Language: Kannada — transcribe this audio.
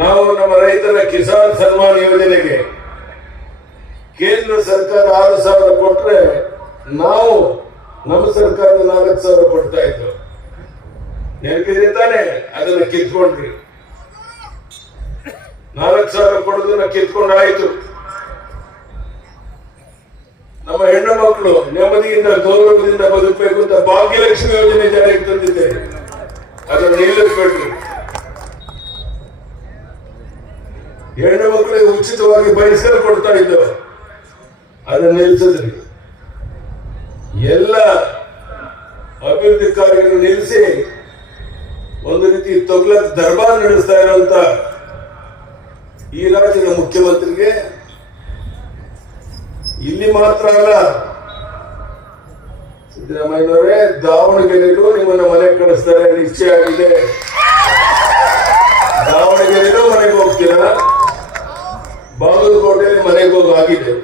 ನಾವು ನಮ್ಮ ರೈತರ ಕಿಸಾನ್ ಸನ್ಮಾನ್ ಯೋಜನೆಗೆ ಕೇಂದ್ರ ಸರ್ಕಾರ 6,000 ಕೊಟ್ರೆ ನಾವು ನಮ್ಮ ಸರ್ಕಾರ 4,000 ಕೊಡ್ತಾ ಇದ್ದು. ನೆನಪಿದೆ ತಾನೆ? ಅದನ್ನ ಕಿತ್ಕೊಂಡ್ರಿ. 4,000 ಕೊಡೋದನ್ನ ಕಿತ್ಕೊಂಡಾಯ್ತು. ನಮ್ಮ ಹೆಣ್ಣು ಮಕ್ಕಳು ನೆಮ್ಮದಿಯಿಂದ ಗೌರವದಿಂದ ಬದುಕಬೇಕು ಅಂತ ಭಾಗ್ಯಲಕ್ಷ್ಮಿ ಯೋಜನೆ ಜಾರಿಗೆ ತಂದಿದೆ. ಅದನ್ನು ನಿಲ್ಲಿಸಬೇಡ್ರಿ. ಹೆಣ್ಣು ಮಕ್ಕಳಿಗೆ ಉಚಿತವಾಗಿ ಬೈಸಲ್ ಕೊಡ್ತಾ ಇದ್ದವು, ಅದನ್ನ ನಿಲ್ಲಿಸಿದ್ರಿ. ಎಲ್ಲ ಅಭಿವೃದ್ಧಿ ಕಾರ್ಯಗಳನ್ನು ನಿಲ್ಲಿಸಿ ಒಂದು ರೀತಿ ತೊಗ್ಲಕ್ ದರ್ಬಾರ್ ನಡೆಸ್ತಾ ಇರುವಂತ ಈ ರಾಜ್ಯದ ಮುಖ್ಯಮಂತ್ರಿಗೆ ಇಲ್ಲಿ ಮಾತ್ರ ಅಲ್ಲ, ಸಿದ್ದರಾಮಯ್ಯನವರೇ, ದಾವಣಗೆರೆಗೂ ನಿಮ್ಮನ್ನ ಮನೆಗೆ ಕಳಿಸ್ತಾರೆ ನಿಶ್ಚಯ ಆಗಿದೆ. ದಾವಣಗೆರೆಗೂ ಮನೆಗೆ ಹೋಗ್ತೀರಾ, ಬಾಗಲಕೋಟೆಯಲ್ಲಿ ಮನೆಗೆ ಹೋಗಿ ಆಗಿದೆ.